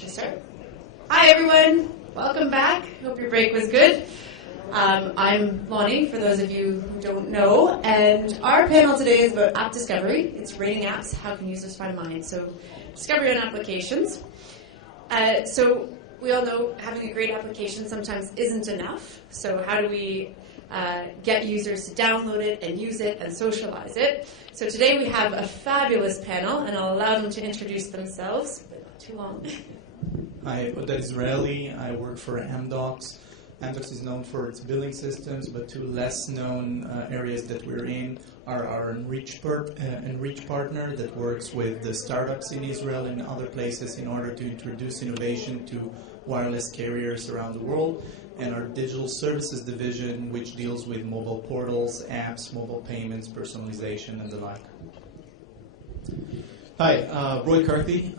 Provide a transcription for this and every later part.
Should I start? Hi, everyone. Welcome back. Hope your break was good. I'm Lelany, for those of you who don't know, and our panel today is about app discovery. It's rating apps. How can users find mine? So, discovery on applications. So, we all know having a great application sometimes isn't enough. So, how do we get users to download it and use it and socialize it? So, today we have a fabulous panel, and I'll allow them to introduce themselves, but not too long. Hi, Oded. I work for Amdocs. Amdocs is known for its billing systems, but two less known areas that we're in are our Enreach partner that works with the startups in Israel and other places in order to introduce innovation to wireless carriers around the world, and our digital services division, which deals with mobile portals, apps, mobile payments, personalization, and the like. Hi, Roy Carthy.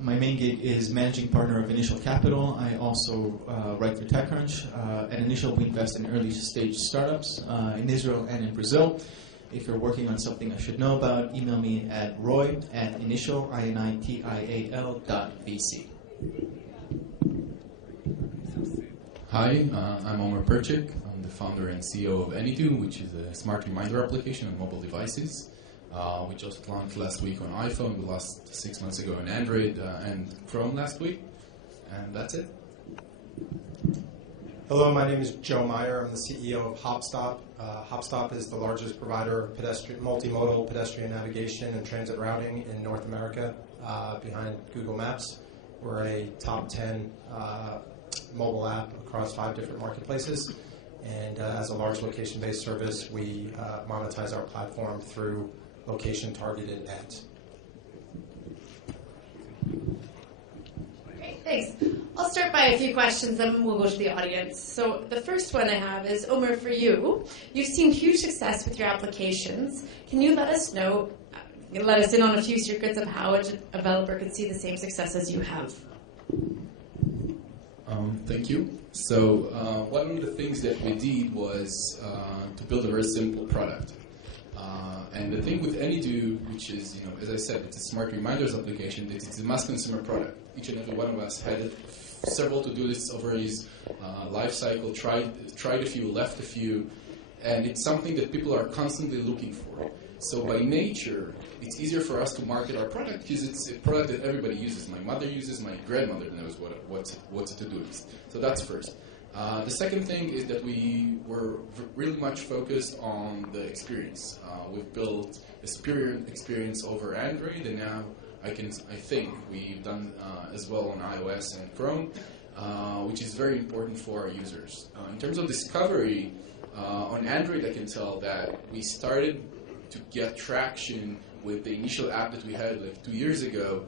My main gig is managing partner of Initial Capital. I also write for TechCrunch. At Initial, we invest in early stage startups in Israel and in Brazil. If you're working on something I should know about, email me at roy@initial.vc. Hi, I'm Omer Perchik. I'm the founder and CEO of Any.do, which is a smart reminder application on mobile devices. We just launched last week on iPhone, we launched 6 months ago on Android and Chrome last week, and that's it. Hello, my name is Joe Meyer. I'm the CEO of HopStop. HopStop is the largest provider of multimodal pedestrian navigation and transit routing in North America, behind Google Maps. We're a top 10 mobile app across 5 different marketplaces. And as a large location-based service, we monetize our platform through location-targeted ads. Great, thanks. I'll start by a few questions, then we'll go to the audience. So the first one I have is, Omer, for you. You've seen huge success with your applications. Can you let us in on a few secrets of how a developer could see the same success as you have? Thank you. So one of the things that we did was to build a very simple product. And the thing with Any.do, which is, as I said, it's a smart reminders application, it's a mass consumer product. Each and every one of us had several to-do lists over his life cycle, tried a few, left a few, and it's something that people are constantly looking for. So by nature, it's easier for us to market our product because it's a product that everybody uses. My mother uses, my grandmother knows what's a to-do list. So that's first. The second thing is that we were really much focused on the experience. We've built a superior experience over Android, and now I think we've done as well on iOS and Chrome, which is very important for our users. In terms of discovery, on Android I can tell that we started to get traction with the initial app that we had like 2 years ago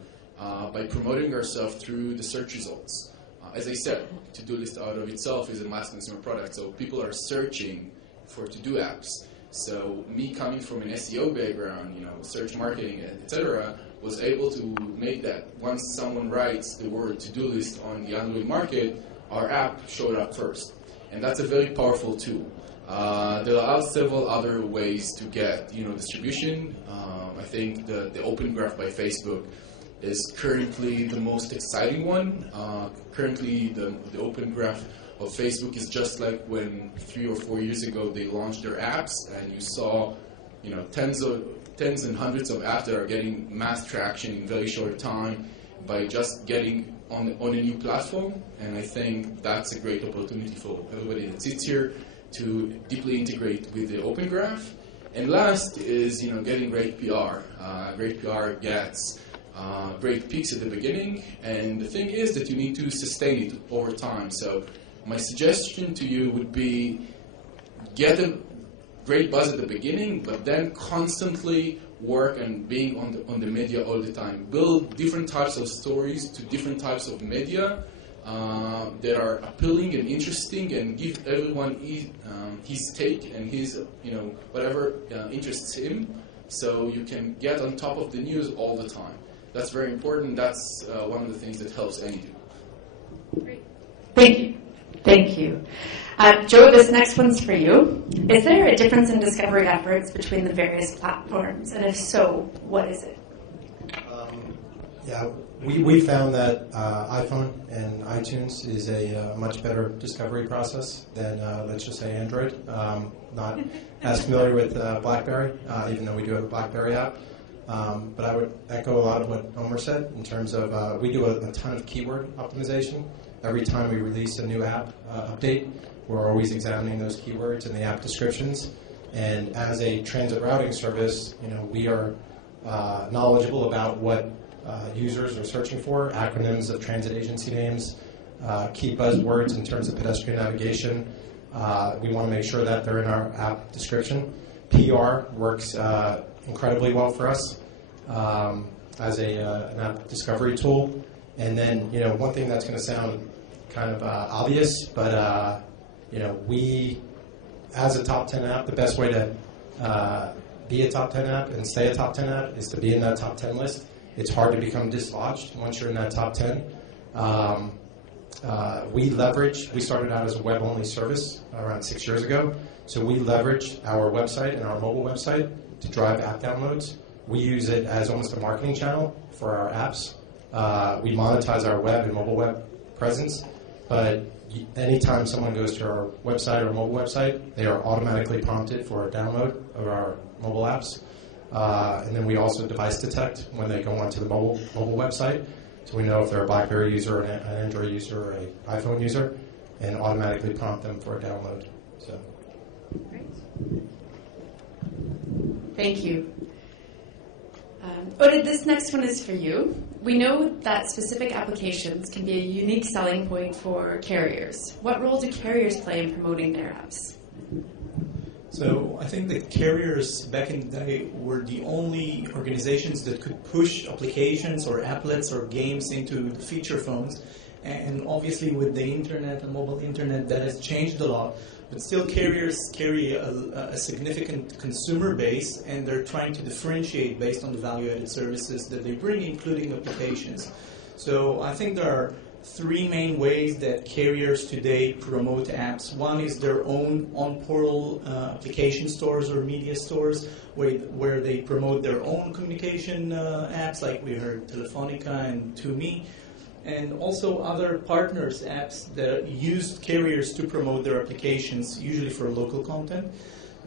by promoting ourselves through the search results. As I said, to-do list out of itself is a mass consumer product, so people are searching for to-do apps. So me coming from an SEO background, search marketing, etc., was able to make that once someone writes the word to-do list on the Android market, our app showed up first. And that's a very powerful tool. There are several other ways to get distribution. I think the Open Graph by Facebook is currently the most exciting one. Currently, the Open Graph of Facebook is just like when 3 or 4 years ago they launched their apps, and you saw, tens and hundreds of apps that are getting mass traction in very short time by just getting on a new platform. And I think that's a great opportunity for everybody that sits here to deeply integrate with the Open Graph. And last is, getting great PR. Great PR gets great peaks at the beginning, and the thing is that you need to sustain it over time. So my suggestion to you would be get a great buzz at the beginning, but then constantly work and being on the media all the time. Build different types of stories to different types of media that are appealing and interesting, and give everyone his take and his whatever interests him, so you can get on top of the news all the time. That's very important. That's one of the things that helps Any.do. Great. Thank you. Thank you. Joe, this next one's for you. Is there a difference in discovery efforts between the various platforms? And if so, what is it? Yeah, we found that iPhone and iTunes is a much better discovery process than, let's just say, Android. Not as familiar with BlackBerry, even though we do have a BlackBerry app. But I would echo a lot of what Omer said in terms of we do a ton of keyword optimization. Every time we release a new app update, we're always examining those keywords in the app descriptions. And as a transit routing service, we are knowledgeable about what users are searching for, acronyms of transit agency names, key buzzwords in terms of pedestrian navigation. We want to make sure that they're in our app description. PR works incredibly well for us as an app discovery tool. And then, one thing that's going to sound kind of obvious, but we, as a top 10 app, the best way to be a top 10 app and stay a top 10 app is to be in that top 10 list. It's hard to become dislodged once you're in that top 10. We started out as a web-only service around 6 years ago, so we leverage our website and our mobile website to drive app downloads. We use it as almost a marketing channel for our apps. We monetize our web and mobile web presence, but anytime someone goes to our website or mobile website, they are automatically prompted for a download of our mobile apps. And then we also device detect when they go onto the mobile website, so we know if they're a BlackBerry user, an Android user, or an iPhone user, and automatically prompt them for a download. So. Great. Thank you. Oded, this next one is for you. We know that specific applications can be a unique selling point for carriers. What role do carriers play in promoting their apps? So I think that carriers back in the day were the only organizations that could push applications or applets or games into the feature phones. And obviously with the internet and mobile internet, that has changed a lot. But still carriers carry a significant consumer base, and they're trying to differentiate based on the value-added services that they bring, including applications. So I think there are three main ways that carriers today promote apps. One is their own on-portal application stores or media stores where they promote their own communication apps, like we heard Telefonica and ToMe, and also other partners' apps that use carriers to promote their applications, usually for local content.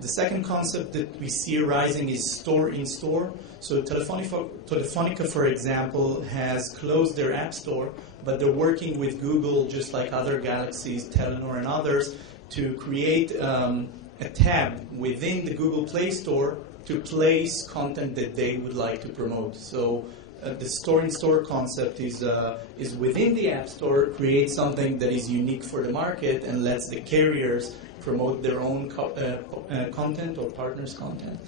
The second concept that we see arising is store-in-store. So Telefonica, for example, has closed their app store, but they're working with Google, just like other galaxies, Telenor and others, to create a tab within the Google Play Store to place content that they would like to promote. So the store-in-store concept is within the App Store, create something that is unique for the market and lets the carriers promote their own content or partners' content.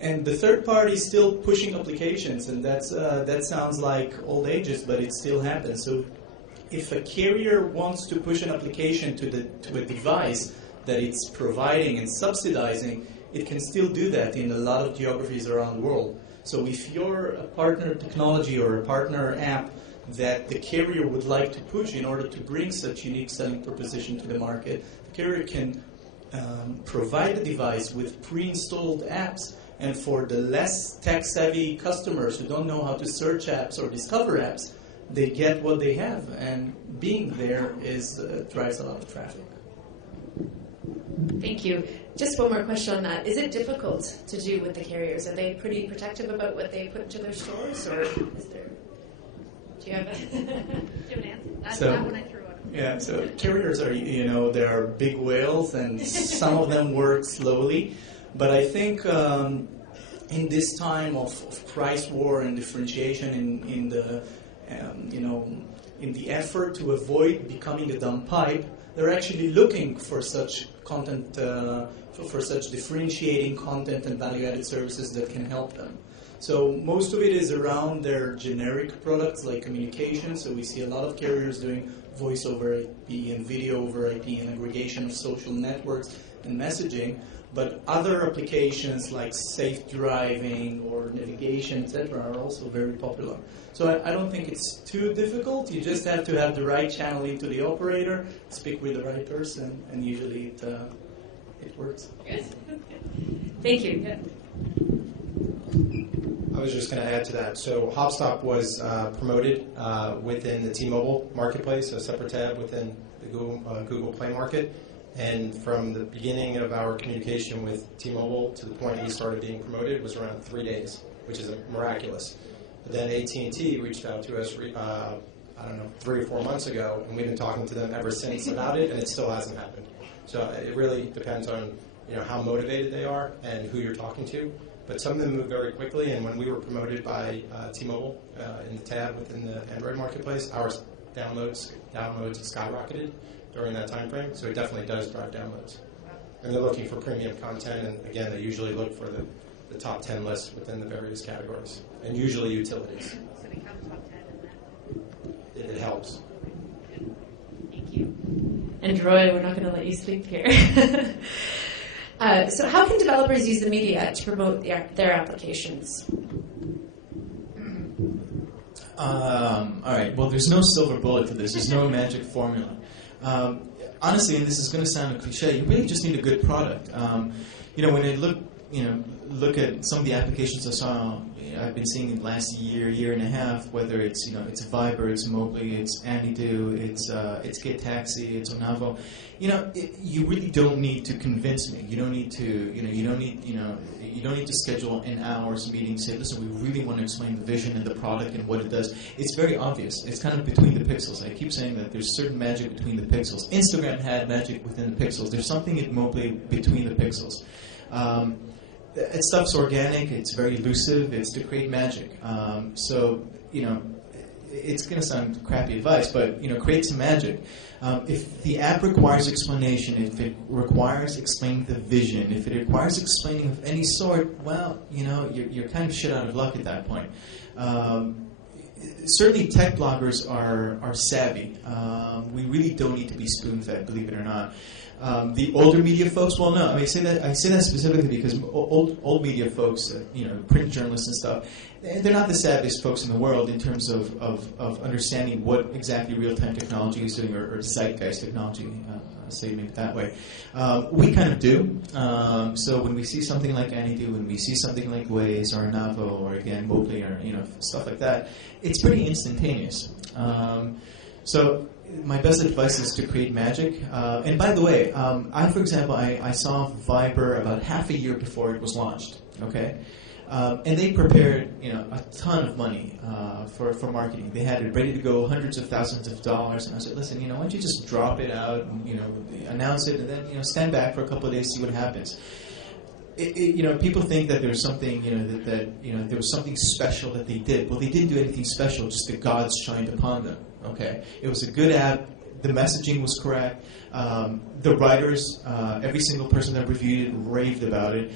And the third part is still pushing applications, and that sounds like old ages, but it still happens. So if a carrier wants to push an application to a device that it's providing and subsidizing, it can still do that in a lot of geographies around the world. So if you're a partner technology or a partner app that the carrier would like to push in order to bring such unique selling proposition to the market, the carrier can provide the device with pre-installed apps. And for the less tech-savvy customers who don't know how to search apps or discover apps, they get what they have. And being there drives a lot of traffic. Thank you. Just one more question on that. Is it difficult to do with the carriers? Are they pretty protective about what they put into their stores, or is there? Do you have an answer? That's not when I threw it. Yeah. So carriers are, they are big whales, and some of them work slowly. But I think in this time of price war and differentiation in the effort to avoid becoming a dumb pipe, they're actually looking for such content, for such differentiating content and value-added services that can help them. So most of it is around their generic products like communication. So we see a lot of carriers doing voice over IP and video over IP and aggregation of social networks and messaging. But other applications like safe driving or navigation, etc., are also very popular. So I don't think it's too difficult. You just have to have the right channel into the operator, speak with the right person, and usually it works. Yes. Thank you. I was just going to add to that. So HopStop was promoted within the T-Mobile marketplace, a separate tab within the Google Play market. And from the beginning of our communication with T-Mobile to the point he started being promoted was around 3 days, which is miraculous. But then AT&T reached out to us, 3 or 4 months ago, and we've been talking to them ever since about it, and it still hasn't happened. So it really depends on how motivated they are and who you're talking to. But some of them move very quickly, and when we were promoted by T-Mobile in the tab within the Android marketplace, our downloads skyrocketed during that time frame. So it definitely does drive downloads. And they're looking for premium content, and again, they usually look for the top 10 lists within the various categories, and usually utilities. So become top 10 in that. It helps. Thank you. And Roy, we're not going to let you sleep here. So how can developers use the media to promote their applications? All right. Well, there's no silver bullet for this. There's no magic formula. Honestly, and this is going to sound a cliche, you really just need a good product. When I look at some of the applications I've been seeing in the last year and a half, whether it's Viber, it's Mobley, it's Any.do, it's GetTaxi, it's Onavo. You really don't need to convince me. You don't need to schedule an hour's meeting. Say, listen, we really want to explain the vision and the product and what it does. It's very obvious. It's kind of between the pixels. I keep saying that there's certain magic between the pixels. Instagram had magic within the pixels. There's something at Mobley between the pixels. Stuff's organic. It's very elusive. It's to create magic. It's going to sound crappy advice, but create some magic. If the app requires explanation, if it requires explaining the vision, if it requires explaining of any sort, well, you're kind of shit out of luck at that point. Certainly, tech bloggers are savvy. We really don't need to be spoon-fed, believe it or not. The older media folks, well, no. I say that specifically because old media folks, print journalists and stuff, they're not the savviest folks in the world in terms of understanding what exactly real-time technology is doing, or zeitgeist technology, say maybe that way. We kind of do. So when we see something like Any.do, when we see something like Waze or Onavo or again Mobley or stuff like that, it's pretty instantaneous. So my best advice is to create magic. And by the way, for example, I saw Viber about half a year before it was launched. Okay, and they prepared a ton of money for marketing. They had it ready to go, hundreds of thousands of dollars. And I said, listen, why don't you just drop it out and announce it, and then stand back for a couple of days, see what happens. People think that there's something, that there was something special that they did. Well, they didn't do anything special, just the gods shined upon them. Okay, it was a good app. The messaging was correct. The writers, every single person that reviewed it raved about it.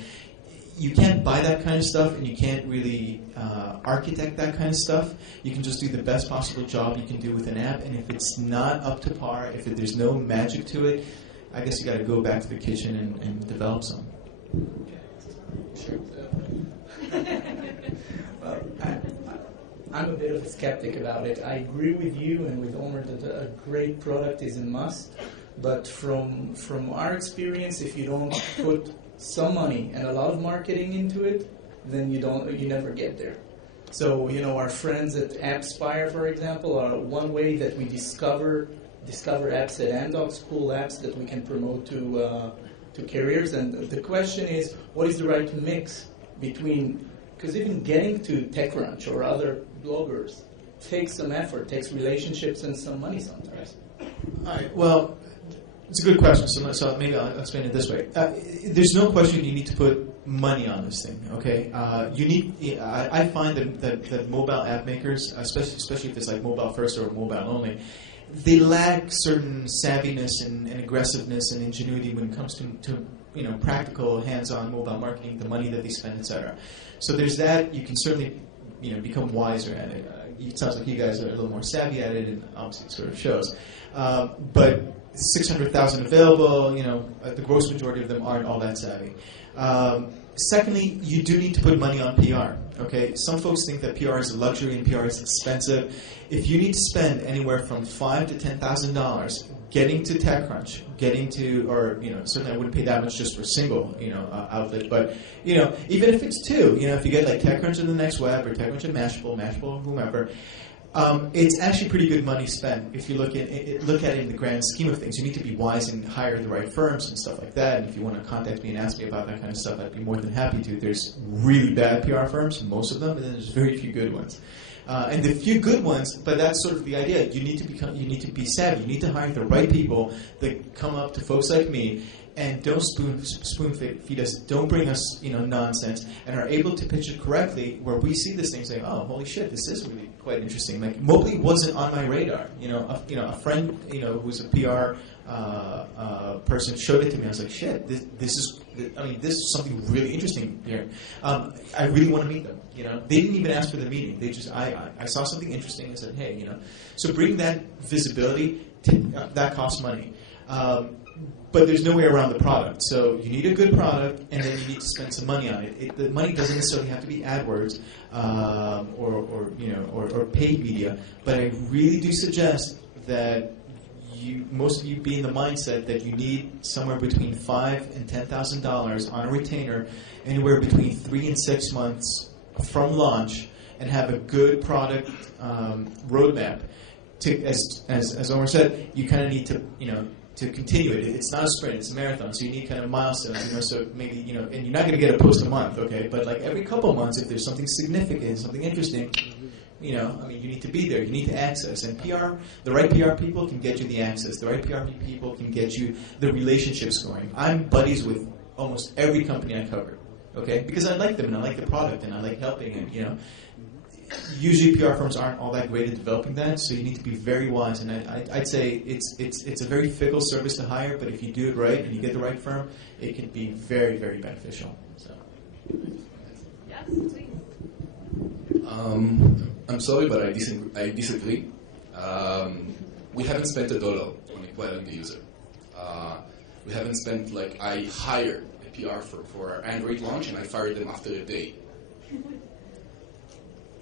You can't buy that kind of stuff, and you can't really architect that kind of stuff. You can just do the best possible job you can do with an app, and if it's not up to par, if there's no magic to it, I guess you got to go back to the kitchen and develop some. Sure. Well, I'm a bit of a skeptic about it. I agree with you and with Omer that a great product is a must, but from our experience, if you don't put some money and a lot of marketing into it, then you never get there. So our friends at AppSpire, for example, are one way that we discover apps at Amdocs, cool apps that we can promote to carriers. And the question is, what is the right mix between? Because even getting to TechCrunch or other bloggers takes some effort, takes relationships and some money sometimes. All right. Well, it's a good question. So maybe I'll explain it this way. There's no question you need to put money on this thing. Okay. I find that mobile app makers, especially if it's like mobile first or mobile only, they lack certain savviness and aggressiveness and ingenuity when it comes to practical, hands-on mobile marketing, the money that they spend, etc. So there's that. You can certainly become wiser at it. It sounds like you guys are a little more savvy at it, and obviously it sort of shows. But 600,000 available, the gross majority of them aren't all that savvy. Secondly, you do need to put money on PR. Okay, some folks think that PR is a luxury and PR is expensive. If you need to spend anywhere from $5,000 to $10,000 getting to TechCrunch, certainly I wouldn't pay that much just for a single, outlet, but, even if it's two, if you get like TechCrunch and the Next Web or TechCrunch and Mashable, whomever, it's actually pretty good money spent if you look at it in the grand scheme of things. You need to be wise and hire the right firms and stuff like that. And if you want to contact me and ask me about that kind of stuff, I'd be more than happy to. There's really bad PR firms, most of them, and then there's very few good ones. And the few good ones, but that's sort of the idea. You need to be savvy. You need to hire the right people that come up to folks like me and don't spoon feed us, don't bring us nonsense, and are able to pitch it correctly, where we see this thing and say, oh, holy shit, this is really quite interesting. Like, Mobley wasn't on my radar. A friend who's a PR person showed it to me. I was like, shit, this is something really interesting here. I really want to meet them. They didn't even ask for the meeting. They just I saw something interesting and said, hey, So bring that visibility. That costs money. But there's no way around the product. So you need a good product, and then you need to spend some money on it. The money doesn't necessarily have to be AdWords or paid media. But I really do suggest that most of you be in the mindset that you need somewhere between $5,000 and $10,000 on a retainer, anywhere between 3 and 6 months from launch, and have a good product roadmap. As Omer said, you kind of need to continue it. It's not a sprint, it's a marathon, so you need kind of milestones, so maybe, and you're not going to get a post a month, okay, but like every couple of months, if there's something significant, something interesting, you need to be there, you need to access, and the right PR people can get you the access, the right PR people can get you the relationships going. I'm buddies with almost every company I cover, okay, because I like them, and I like the product, and I like helping, and, usually PR firms aren't all that great at developing that, so you need to be very wise. And I'd say it's a very fickle service to hire, but if you do it right and you get the right firm, it can be very, very beneficial. So. Yes, please. I'm sorry, but I disagree. We haven't spent $1 on acquiring the user. We haven't spent, I hired a PR firm for our Android launch, and I fired them after a day.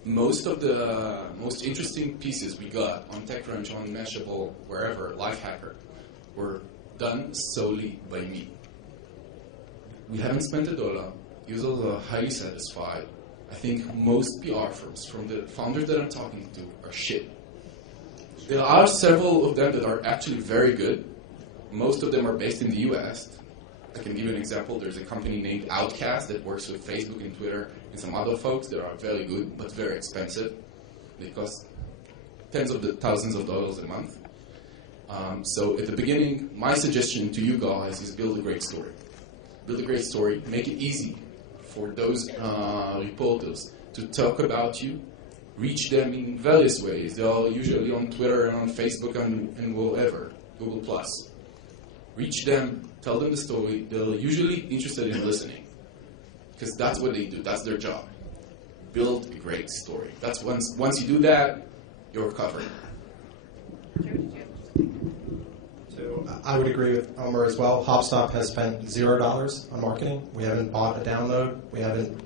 Most of the most interesting pieces we got on TechCrunch, on Mashable, wherever, Lifehacker, were done solely by me. We haven't spent $1. Users are highly satisfied. I think most PR firms, from the founders that I'm talking to, are shit. There are several of them that are actually very good. Most of them are based in the US. I can give you an example. There's a company named Outcast that works with Facebook and Twitter and some other folks that are very good but very expensive. They cost tens of thousands of dollars a month. So at the beginning, my suggestion to you guys is build a great story. Build a great story. Make it easy for those reporters to talk about you. Reach them in various ways. They are usually on Twitter and on Facebook and wherever, Google+. Reach them, tell them the story. They're usually interested in listening, because that's what they do. That's their job. Build a great story. That's once you do that, you're covered. So I would agree with Omer as well. HopStop has spent $0 on marketing. We haven't bought a download. We haven't.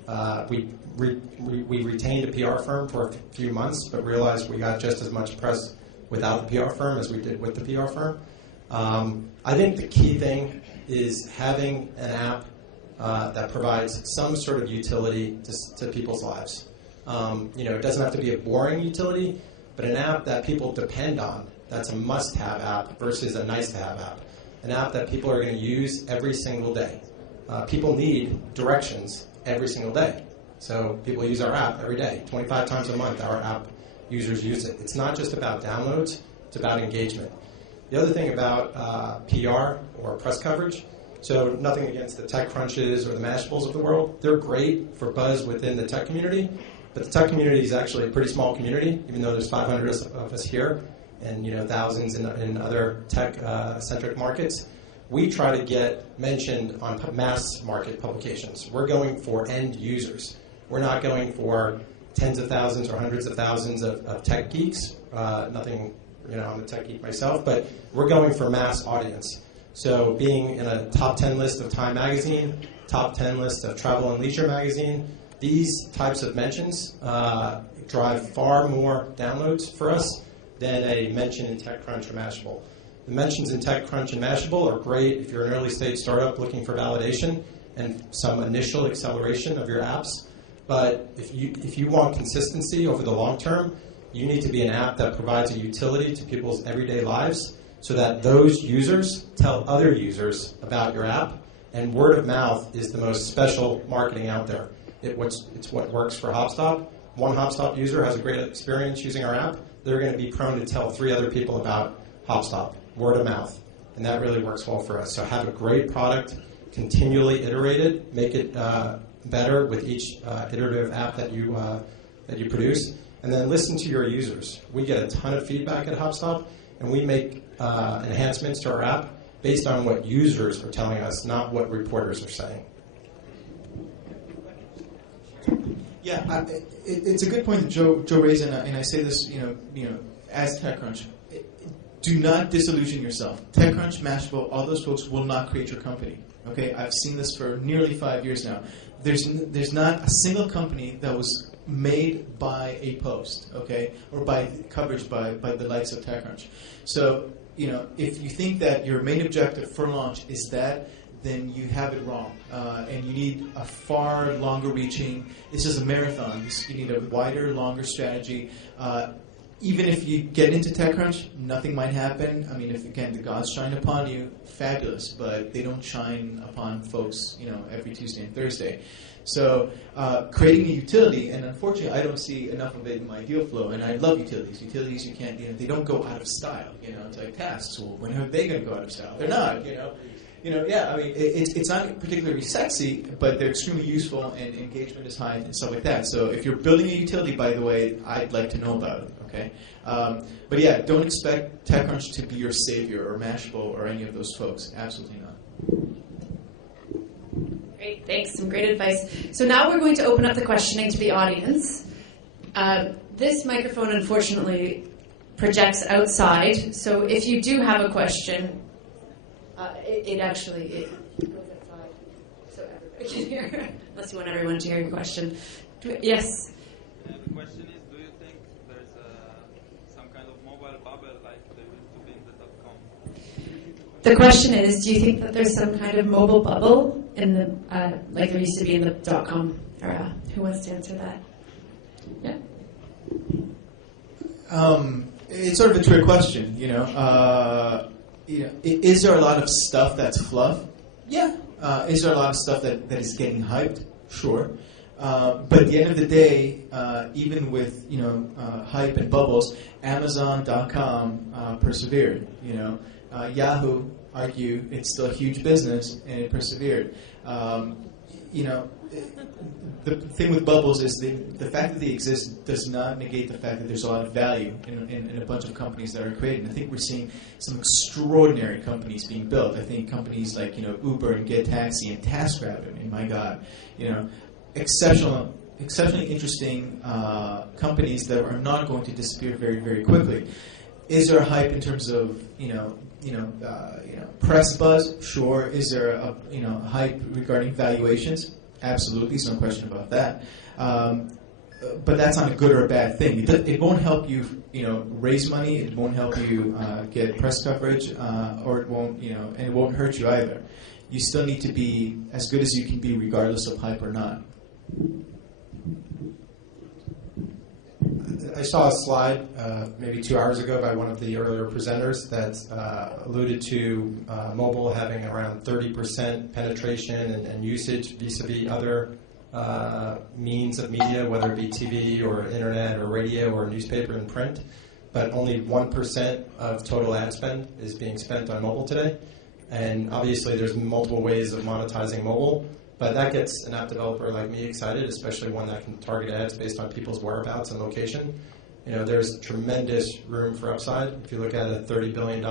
We retained a PR firm for a few months, but realized we got just as much press without the PR firm as we did with the PR firm. I think the key thing is having an app that provides some sort of utility to people's lives. It doesn't have to be a boring utility, but an app that people depend on, that's a must-have app versus a nice-to-have app. An app that people are going to use every single day. People need directions every single day. So people use our app every day. 25 times a month, our app users use it. It's not just about downloads, it's about engagement. The other thing about PR or press coverage, so nothing against the TechCrunches or the Mashables of the world. They're great for buzz within the tech community, but the tech community is actually a pretty small community, even though there's 500 of us here and thousands in other tech-centric markets. We try to get mentioned on mass market publications. We're going for end users. We're not going for tens of thousands or hundreds of thousands of tech geeks. Nothing, I'm a tech geek myself, but we're going for mass audience. So being in a top 10 list of Time Magazine, top 10 list of Travel and Leisure Magazine, These types of mentions drive far more downloads for us than a mention in TechCrunch or Mashable. The mentions in TechCrunch and Mashable are great if you're an early stage startup looking for validation and some initial acceleration of your apps. But if you want consistency over the long term, you need to be an app that provides a utility to people's everyday lives so that those users tell other users about your app. And word of mouth is the most special marketing out there. It's what works for HopStop. One HopStop user has a great experience using our app. They're going to be prone to tell 3 other people about HopStop, word of mouth. And that really works well for us. So have a great product, continually iterate it, make it better with each iterative app that you produce, and then listen to your users. We get a ton of feedback at HopStop, and we make enhancements to our app based on what users are telling us, not what reporters are saying. Yeah, it's a good point that Joe raised, and I say this, as TechCrunch. Do not disillusion yourself. TechCrunch, Mashable, all those folks will not create your company. Okay, I've seen this for nearly 5 years now. There's not a single company that was made by a post, okay, or by coverage by the likes of TechCrunch. So, if you think that your main objective for launch is that, then you have it wrong. And you need a far longer reaching, this is a marathon. You need a wider, longer strategy. Even if you get into TechCrunch, nothing might happen. I mean, if, again, the gods shine upon you, fabulous, but they don't shine upon folks, every Tuesday and Thursday. So creating a utility, and unfortunately I don't see enough of it in my deal flow, and I love utilities. Utilities, you can't, they don't go out of style, it's like tasks. Well, when are they going to go out of style? They're not, yeah, I mean, it's not particularly sexy, but they're extremely useful, and engagement is high and stuff like that. So if you're building a utility, by the way, I'd like to know about it, okay? But yeah, don't expect TechCrunch to be your savior or Mashable or any of those folks. Absolutely not. Great, thanks. Some great advice. So now we're going to open up the questioning to the audience. This microphone, unfortunately, projects outside. So if you do have a question, it goes outside, so everybody can hear. Unless you want everyone to hear your question. Yes? The question is, do you think there's some kind of mobile bubble like there used to be in the .com? The question is, do you think that there's some kind of mobile bubble in the like there used to be in the .com era? Who wants to answer that? Yeah. It's sort of a trick question, is there a lot of stuff that's fluff? Yeah. Is there a lot of stuff that is getting hyped? Sure. But at the end of the day, even with hype and bubbles, Amazon.com persevered. Yahoo, argue it's still a huge business, and it persevered. The thing with bubbles is the fact that they exist does not negate the fact that there's a lot of value in a bunch of companies that are created. And I think we're seeing some extraordinary companies being built. I think companies like Uber and Get Taxi and TaskRabbit, and my God, exceptionally interesting companies that are not going to disappear very, very quickly. Is there a hype in terms of press buzz? Sure. Is there a hype regarding valuations? Absolutely, there's no question about that. But that's not a good or a bad thing. It won't help you, raise money. It won't help you get press coverage, or it won't, and it won't hurt you either. You still need to be as good as you can be, regardless of hype or not. I saw a slide maybe 2 hours ago by one of the earlier presenters that alluded to mobile having around 30% penetration and usage vis-a-vis other means of media, whether it be TV or internet or radio or newspaper and print. But only 1% of total ad spend is being spent on mobile today. And obviously there's multiple ways of monetizing mobile. But that gets an app developer like me excited, especially one that can target ads based on people's whereabouts and location. There's tremendous room for upside. If you look at a $30 billion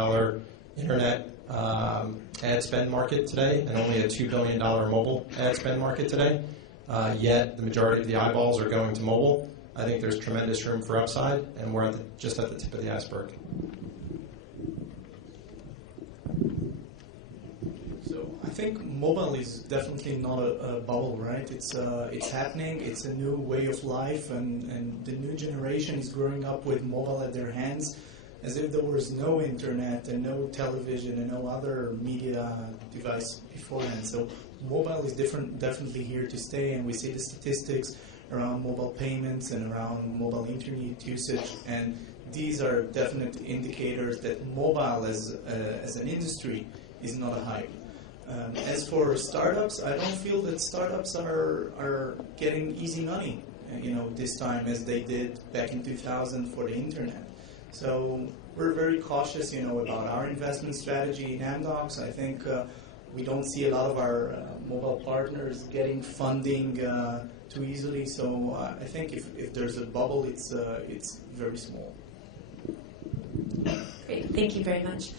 internet ad spend market today and only a $2 billion mobile ad spend market today, yet the majority of the eyeballs are going to mobile, I think there's tremendous room for upside, and we're just at the tip of the iceberg. I think mobile is definitely not a bubble, right? It's happening. It's a new way of life, and the new generation is growing up with mobile at their hands, as if there was no internet and no television and no other media device beforehand. So mobile is definitely here to stay, and we see the statistics around mobile payments and around mobile internet usage, and these are definite indicators that mobile as an industry is not a hype. As for startups, I don't feel that startups are getting easy money, this time as they did back in 2000 for the internet. So we're very cautious, about our investment strategy in Amdocs. I think we don't see a lot of our mobile partners getting funding too easily. So I think if there's a bubble, it's very small. Great, thank you very much.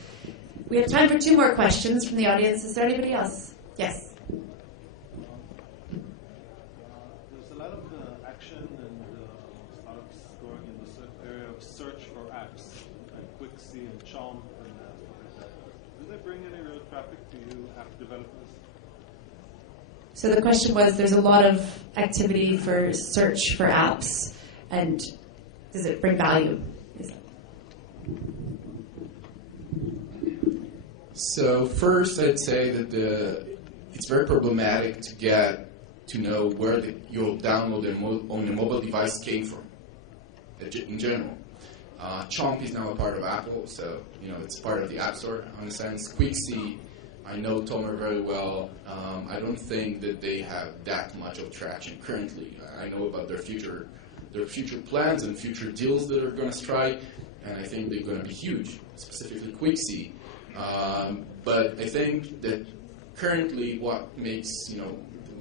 We have time for 2 more questions from the audience. Is there anybody else? Yes. There's a lot of action and startups going in the area of search for apps, like Quixie and Chomp and stuff like that. Do they bring any real traffic to you, app developers? So the question was, there's a lot of activity for search for apps, and does it bring value? So first, I'd say that it's very problematic to get to know where your download on your mobile device came from, in general. Chomp is now a part of Apple, so it's part of the App Store in a sense. Quixie, I know Omer very well. I don't think that they have that much of traction currently. I know about their future plans and future deals that are going to strike, and I think they're going to be huge, specifically Quixie. But I think that currently what makes, the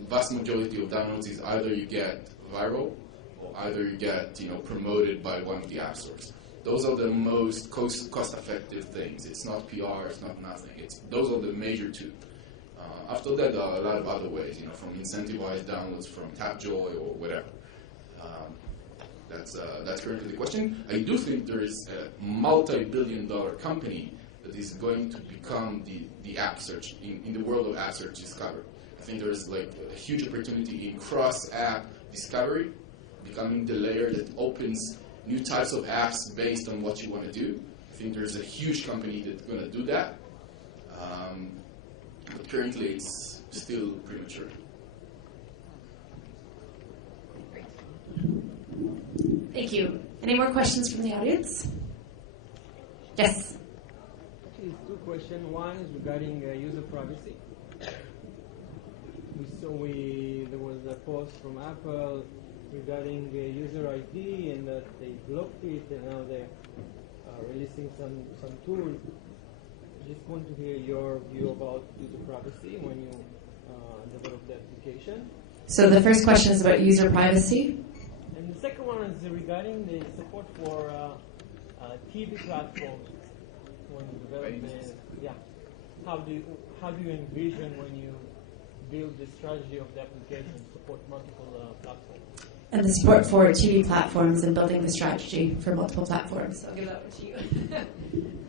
vast majority of downloads is either you get viral or either you get, promoted by one of the app stores. Those are the most cost-effective things. It's not PR, it's not nothing. Those are the major 2. After that, there are a lot of other ways, from incentivized downloads from Tapjoy or whatever. That's currently the question. I do think there is a multi-billion-dollar company that is going to become the app search, in the world of app search discovery. I think there is a huge opportunity in cross-app discovery, becoming the layer that opens new types of apps based on what you want to do. I think there's a huge company that's going to do that. But currently it's still premature. Thank you. Any more questions from the audience? Yes. Actually, 2 questions. One is regarding user privacy. There was a post from Apple regarding user ID and that they blocked it, and now they're releasing some tools. Just want to hear your view about user privacy when you develop the application. So the first question is about user privacy. And the second one is regarding the support for TV platforms when you develop how do you envision when you build the strategy of the application to support multiple platforms? And the support for TV platforms and building the strategy for multiple platforms. I'll give that one to you.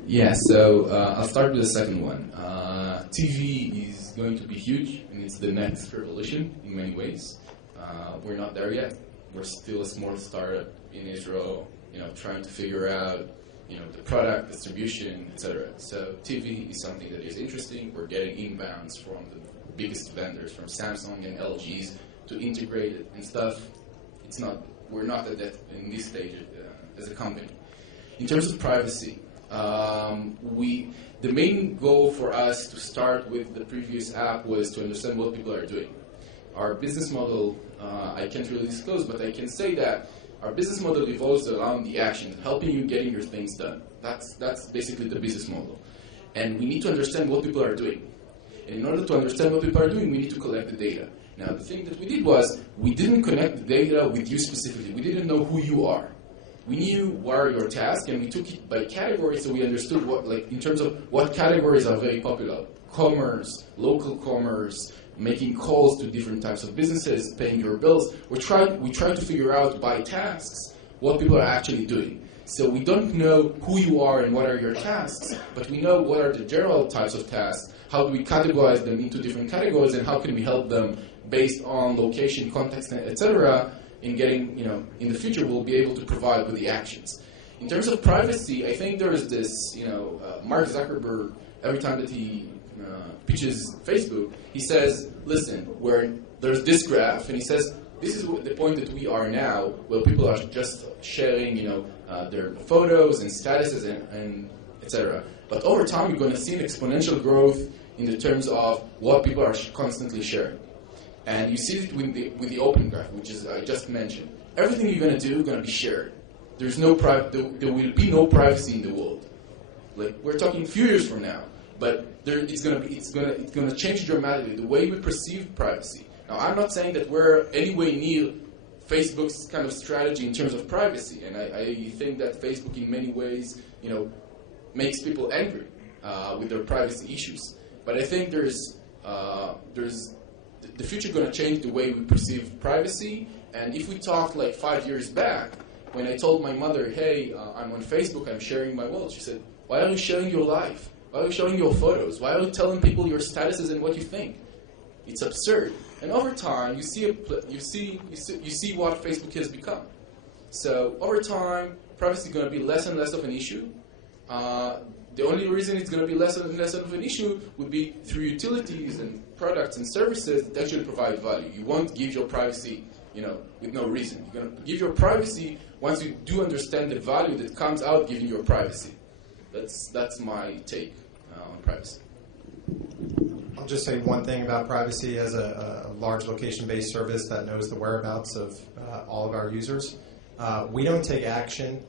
Yeah, so I'll start with the second one. TV is going to be huge, and it's the next revolution in many ways. We're not there yet. We're still a small startup in Israel, trying to figure out, the product, distribution, etc. So TV is something that is interesting. We're getting inbounds from the biggest vendors, from Samsung and LGs, to integrate it and stuff. We're not at that in this stage as a company. In terms of privacy, the main goal for us to start with the previous app was to understand what people are doing. Our business model, I can't really disclose, but I can say that our business model evolves around the action, helping you getting your things done. That's basically the business model. And we need to understand what people are doing. And in order to understand what people are doing, we need to collect the data. Now, the thing that we did was, we didn't connect the data with you specifically. We didn't know who you are. We knew what are your tasks, and we took it by category, so we understood in terms of what categories are very popular. Commerce, local commerce, making calls to different types of businesses, paying your bills. We tried to figure out by tasks what people are actually doing. So we don't know who you are and what are your tasks, but we know what are the general types of tasks, how do we categorize them into different categories, and how can we help them based on location, context, etc. in getting, in the future we'll be able to provide with the actions. In terms of privacy, I think there is this, Mark Zuckerberg, every time that he pitches Facebook, he says, listen, where there's this graph, and he says, this is the point that we are now, where people are just sharing, their photos and statuses and etc. But over time, you're going to see an exponential growth in the terms of what people are constantly sharing. And you see it with the open graph, which is I just mentioned. Everything you're going to do is going to be shared. There's no there will be no privacy in the world. Like, we're talking a few years from now, but it's going to change dramatically the way we perceive privacy. Now, I'm not saying that we're anyway near Facebook's kind of strategy in terms of privacy, and I think that Facebook in many ways, makes people angry with their privacy issues. But I think there's the future going to change the way we perceive privacy. And if we talked like 5 years back, when I told my mother, hey, I'm on Facebook, I'm sharing my world, she said, why are you sharing your life? Why are you showing your photos? Why are you telling people your statuses and what you think? It's absurd. And over time, you see what Facebook has become. So over time, privacy is going to be less and less of an issue. The only reason it's going to be less and less of an issue would be through utilities and products and services that actually provide value. You won't give your privacy, with no reason. You're going to give your privacy once you do understand the value that comes out giving your privacy. That's my take on privacy. I'll just say one thing about privacy. As a large location-based service that knows the whereabouts of all of our users, we don't take action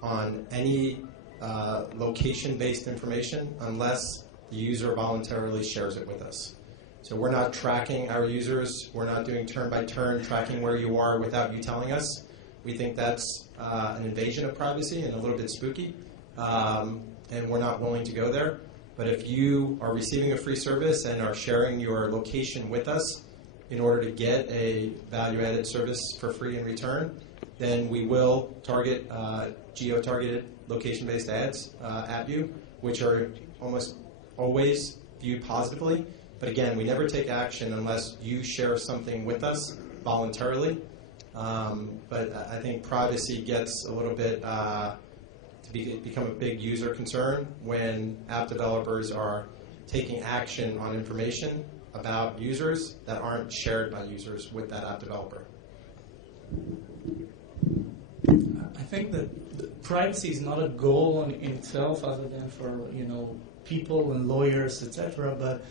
on any location-based information unless the user voluntarily shares it with us. So we're not tracking our users. We're not doing turn-by-turn tracking where you are without you telling us. We think that's an invasion of privacy and a little bit spooky, and we're not willing to go there. But if you are receiving a free service and are sharing your location with us in order to get a value-added service for free in return, then we will target geo-targeted location-based ads at you, which are almost always viewed positively. But again, we never take action unless you share something with us voluntarily. But I think privacy gets a little bit to become a big user concern when app developers are taking action on information about users that aren't shared by users with that app developer. I think that privacy is not a goal in itself, other than for people and lawyers, etc. But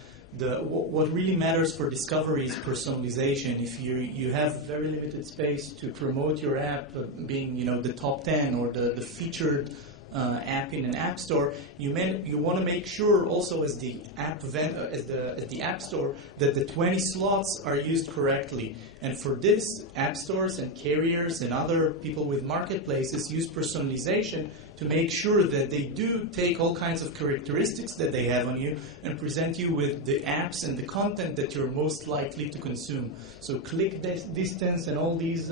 what really matters for discovery is personalization. If you have very limited space to promote your app, being the top 10 or the featured app in an app store, you want to make sure also as the app as the app store that the 20 slots are used correctly. And for this, app stores and carriers and other people with marketplaces use personalization to make sure that they do take all kinds of characteristics that they have on you and present you with the apps and the content that you're most likely to consume. So click distance and all these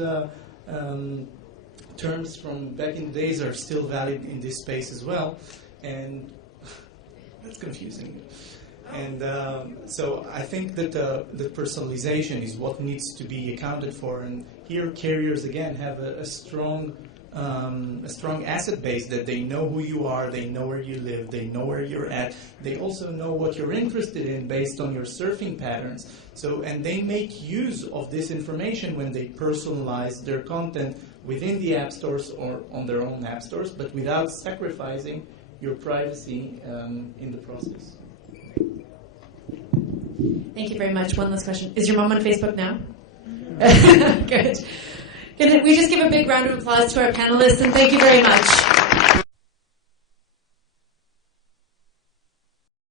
terms from back in the days are still valid in this space as well. And that's confusing. And so I think that the personalization is what needs to be accounted for. And here carriers, again, have a strong asset base that they know who you are, they know where you live, they know where you're at. They also know what you're interested in based on your surfing patterns. So, and they make use of this information when they personalize their content within the app stores or on their own app stores, but without sacrificing your privacy in the process. Thank you very much. One last question. Is your mom on Facebook now? Good. Can we just give a big round of applause to our panelists, and thank you very much.